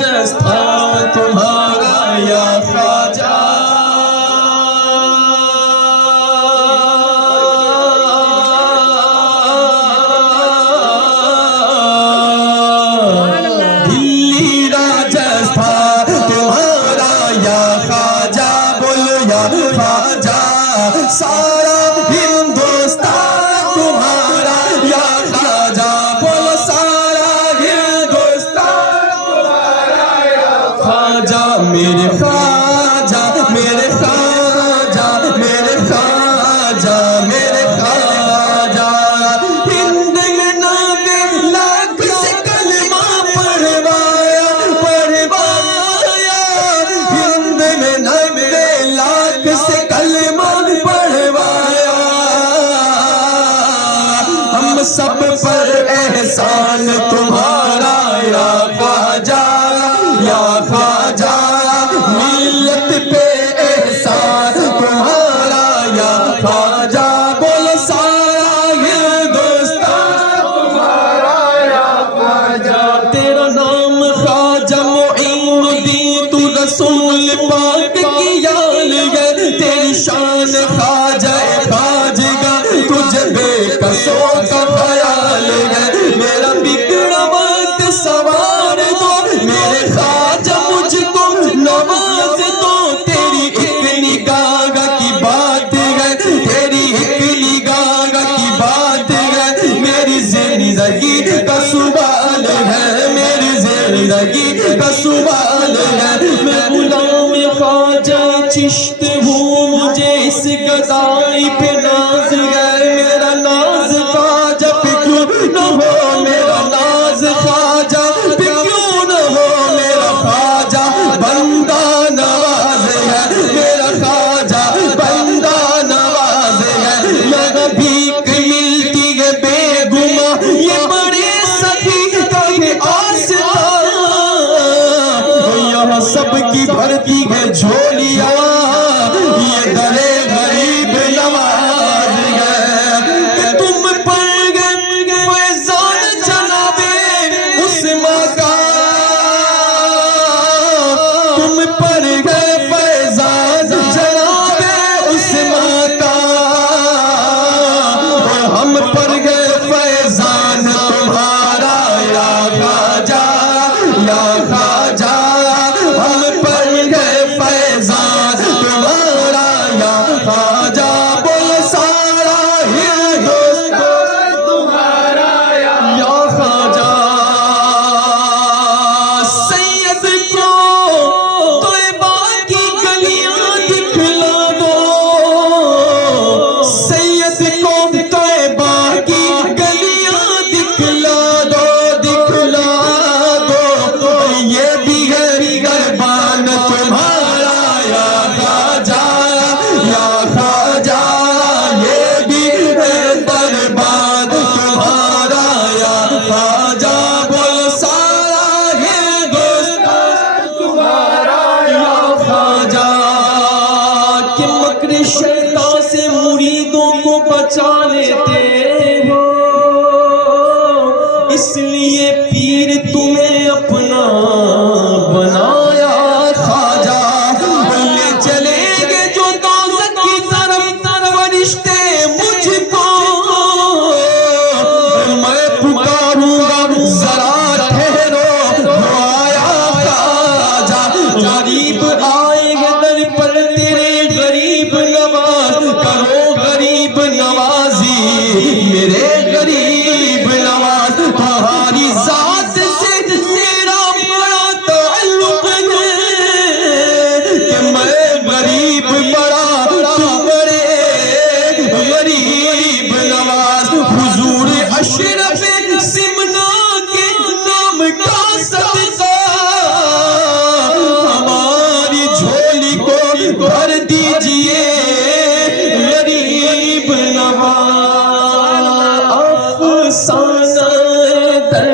راجس تھا تمہارا یا خواجہ دلی راجس تھا تمہارا یا خواجہ بولو یا خواجہ سارا ہندوستان تمہارا یا خواجہ بولو سارا ہندوستان تمہارا یا خواجہ میرے خواجہ میرے خواجہ میرے خواجہ میرے خواجہ ہند میں 90 لاکھ سے کلمہ پڑھوایا ہند میں 90 لاکھ سے کلمہ پڑھوایا ہم سب پر احسان تمہارا یا خواجہ یا خواجہ ملت پہ احسان تمہارا یا خواجہ بولو سارا ہندوستان تمہارا یا خواجہ تیرا نام خواجہ معین الدین تو رسول پاک کی یال ہے تیری شان خواجہ خواجگا تجھے بے کسوں کا خیال ہے میرا بگڑا وقت سوار دو میرے خواجہ مجھ کو نواز دو تیری ایک نگاہ کی بات ہے تیری ایک نگاہ کی بات ہے میری زندگی کا سوال ہے میری زندگی کا سوال ہے میں غلام خواجہ چشت ہوں مجھے اس گدائی پہ ناز ہے میرا ناز خواجہ پہ کیوں نہ ہو میرا ناز خواجہ پہ کیوں نہ ہو میرا خواجہ بندہ نواز ہے میرا خواجہ بندہ نواز ہے یہاں بھیک ملتی ہے بے گما یہ بڑے سخی کا ہے آستان یہاں سب کی بھرتی ہے جھولیاں